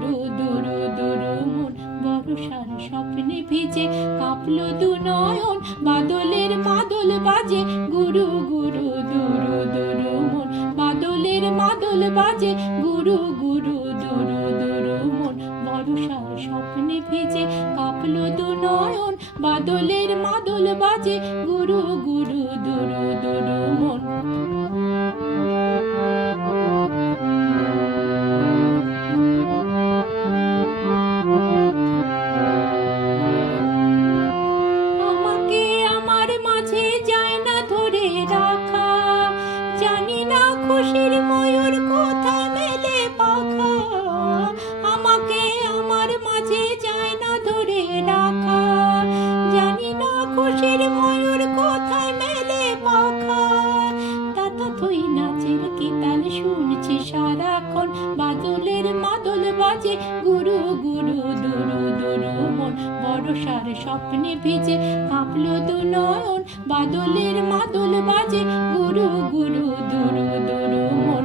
গুরু দুরু দুরু মন বর্ষার স্বপ্নে ভিজে কাঁপলো দু নয়ন বাদলের মাদল বাজে গুরু গুরু দুরু দুরু মন বাদলের মাদল বাজে গুরু গুরু দুরু দুরু মন বর্ষার স্বপ্নে ভিজে কাঁপলো দু নয়ন বাদলের মাদল বাজে গুরু গুরু দুরু দুরু মন। আমাকে আমার মাঝে যায় না ধরে রাখা, জানি না খুশির ময়ূর কোথায় মেলে পাখা। আমাকে আমার মাঝে যায় না ধরে রাখা, জানি না খুশির ময়ূর কোথায় মেলে পাখা। তাতা থই নাচের কি তাল শুনছি সারাক্ষণ বাদলের মাদল বাজে গুরু গুরু দুরু দুরু মন বর্ষার স্বপ্নে ভিজে কাঁপলো দু নয়ন বাদলের মাদল বাজে গুরু গুরু দুরু দুরু মন।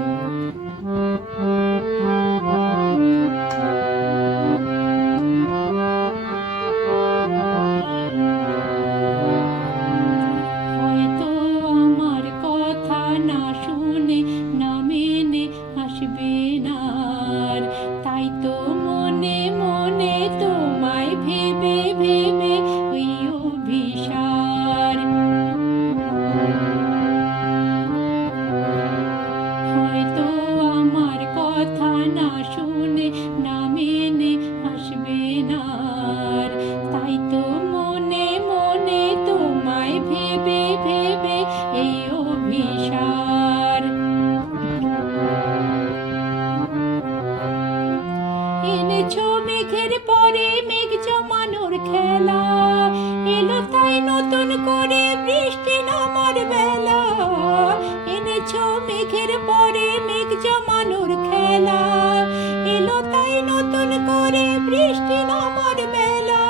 হয়তো আমার কথা না শুনে না মেনে আসবে না আর, তাই তো মনে মনে তোমায় ভেবে ভেবে ওই অভিসার। হয়তো আমার কথা না শুনে না মেনে আসবে না আর, তাই তো মনে মনে তোমায় ভেবে ভেবে এই অভিসার। এনেছো মেঘের পরে মেঘ জমানোর খেলা, এলো তাই নতুন করে বৃষ্টি নামার বেলা। এনেছো মেঘের পরে মেঘ জমানোর খেলা, এলো তাই নতুন করে বৃষ্টি নামার বেলা।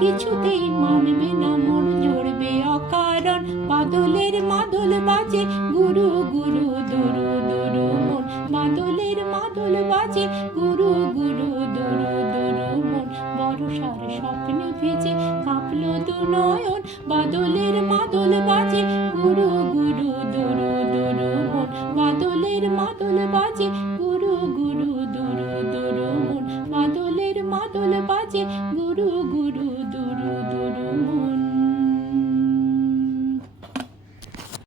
কিছুতেই মানবে না মন জড়বে অকারণ বাদলের মাদল বাজে গুরু গুরু দুরু দুরু মন বাদলের মাদল বাজে গুরু গুরু দুরু দুরু মন বর্ষার স্বপ্নে ভিজে কাঁপলো দু নয়ন বাদলের মাদল বাজে গুরু গুরু দুরু দুরু মন বাদলের মাদল বাজে গুরু গুরু দুরু দুরু মন বাদলের মাদল বাজে।